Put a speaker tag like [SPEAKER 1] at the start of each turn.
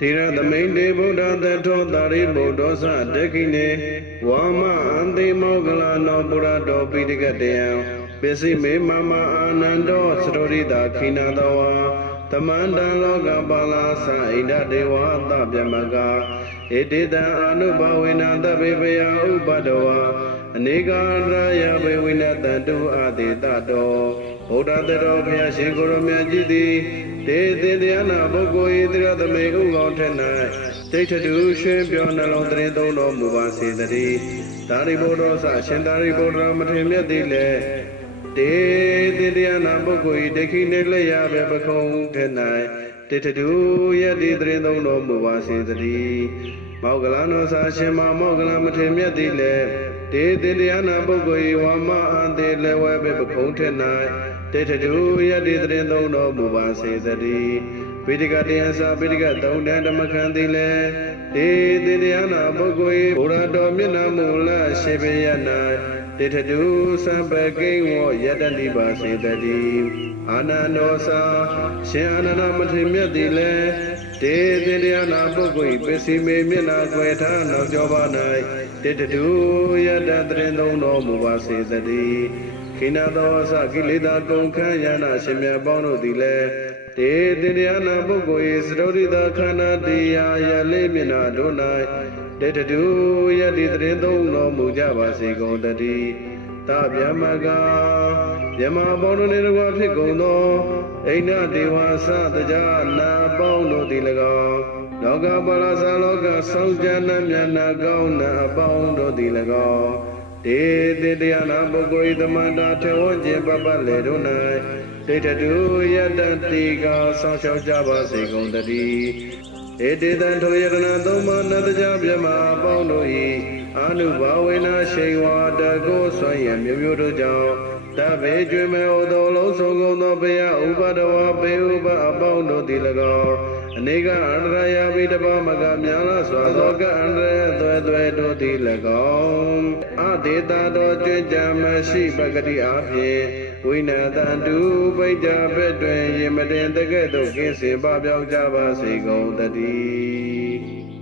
[SPEAKER 1] တိရသမိန်တေဗုဒ္ဓတထောတာရိဗုဒ္ဓောသတခိနေဝါမအန္တိမောကလနောပုရတောပိဋကတေယံပစ္စည်းမေမမအာနန္တောသရောရိတာခိနာတဝါတမန္တံလောကပါလာသဣဒဒေဝသဗျမကဧတေတံအာနုဘဝေနသဗ္ဗေပယဥပတဝါအနေကာရယဘေဝိနတံတုအာတိတတော ဗုဒ္ဓတတော်ဘုရားရှင်ကိုရမြတ်ကြီးသည်တေသင်တရားနာပုဂ္ဂိုလ်ဤသရသမေဥကောင်းထက်၌တိဋ္ဌတုရွှင်ပြောနှလုံးတရင်သုံးတော်မူပါစေတည်းသာရိပုတ္တရာဆရှင်သာရိပုတ္တရာမထေရမြတ်သည်လည်းတေသင်တရားနာပုဂ္ဂိုလ်ဤဒိဋ္ဌိနေလျက်ပဲပခုံးထက်၌တိဋ္ဌတုယတိတရင်သုံးတော်မူပါစေတည်းမောဂလနောဆာရှင်မမောဂလမထေရမြတ်သည်လည်း တေသင်တရားနာပုဂ္ဂိုလ်ဤဝါမအန်တေလည်းဝဲပဲပခုံးထက်၌တေထတုယတိတရင်သုံးတော်မူပါစေတည်းပိဋကတရားစာပိဋကသုံးတန်ဓမ္မခံသည်လည်းတေသင်တရားနာပုဂ္ဂိုလ်ဤဘုရားတော်မျက်နှာမူလရှိပေယ၌တေထတုသံပကိဝောယတတိပါစေတည်းအာနန္ဒောသာရှင်အာနန္ဒမထေရမြတ်သည်လည်း တေသင်တရားနာပုဂ္ဂိုလ်ဤပစ္စည်းမေမျက်နှာခွေထားနောက်ကျောပါ၌တေထတုယတတရင်သုံးတော်မူပါစေတည်းခိနသောသကိလေသာကုန်ခန်းယနာရှင်မြတ်ပေါင်းတို့သည်လည်းတေတင်တရားနာပုဂ္ဂိုလ်၏သရုပ်ရိတာခန္ဓာတရားရလေးမျက်နှာတို့၌တေတတုယတိတရင်သုံးတော်မူကြပါစေကုန်တည်း တဗျမကမြမပေါင်းတို့နှင့်တကွဖြစ်ကုန်သောအိန္ဒဒေဝသတကြနာပေါင်းတို့သည်၎င်းလောကပလသလောကဆောင်းကြမ်းနှမြတ်နာကောင်းနာအပေါင်းတို့သည်၎င်းတေတေတရားနာပုဂ္ဂိုလ်ဤသမန္တာထေဝခြင်းပပလေတို့၌တေတတုယတတိကာဆောင်းလျှောက်ကြပါစေကုန်တည်း ဧတေတံထိုယရဏသုံးပါးနတကြမြမအပေါင်းတို့၏အာနုဘာဝေနရှိန်ဝါတကောဆွမ်းရမျိုးမျိုးတို့ကြောင့်တဘေကျွေမေဩသောလုံးစုံကုန်သောဘုရားဥပဒဝဘေဥပအပေါင်းတို့သည်၎င်းအနေကအန္တရာယပိတပမကများလားစွာသောကအန္တရာယသွဲသွဲတို့သည်၎င်းအတေတာတော်ကျွကြံမရှိပဂတိအဖြစ်ဝိနာတန္တုပိဋ္ဌဘက်တွင်ယမတင်တကဲ့သို့ကင်းစင်ပပြောက်ကြပါစေကုန်တည်း Hare